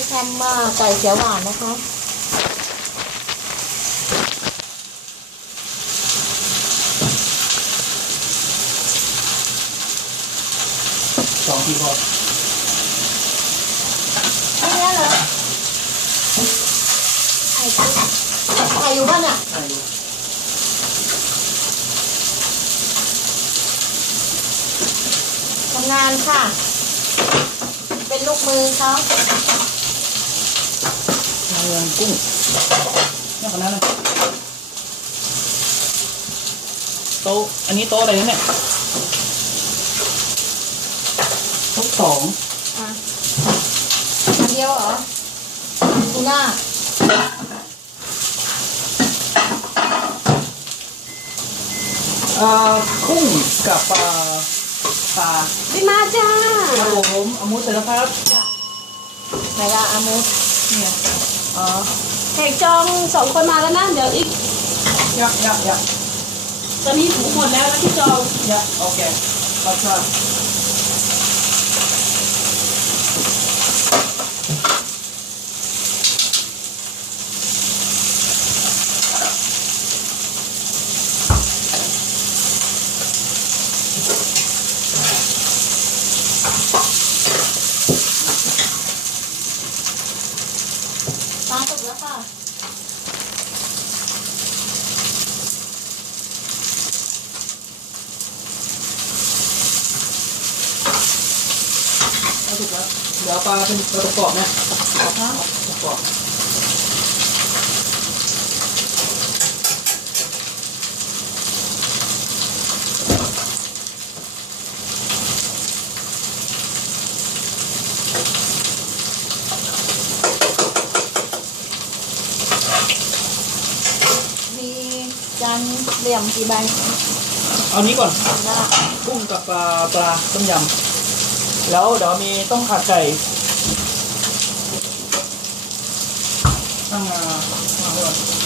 จะทำมาไก่เขียวหวานนะคะสองทีพออันนี้เหรอไข่ไข่อยู่ป่ะเนี่ยใช่อยู่ทำงานค่ะ เป็นลูกมือเขานางเรืองกุ้งเนี่ยคนนั้นเลยโต๊ะอันนี้โต๊ะอะไรนะเนี่ยโต๊ะสองอะอันเดียวเหรอทูน่าเอ่อกุ้งกับปลาปลาพี่มาจ้าครับผมอามุสเสร็จแล้วครับไหนละอามุส เนี่ยอ๋อแขกจองสองคนมาแล้วนะ เดี๋ยวอีกยักยักยักตอนนี้ถูกหมดแล้วนะที่จองยักโอเคครับครั บตาสุกแล้วค่ะเอาถูกแล้วเดี๋ยวปลาเป็นปลาประกอบนะประกอบ มีจานเหลี่ยมกี่ใบเอานี้ก่อนได้กุ้งกับปลาปลาต้มยำแล้วเดี๋ยวมีต้มขาไก่ตั้งมามาก่อน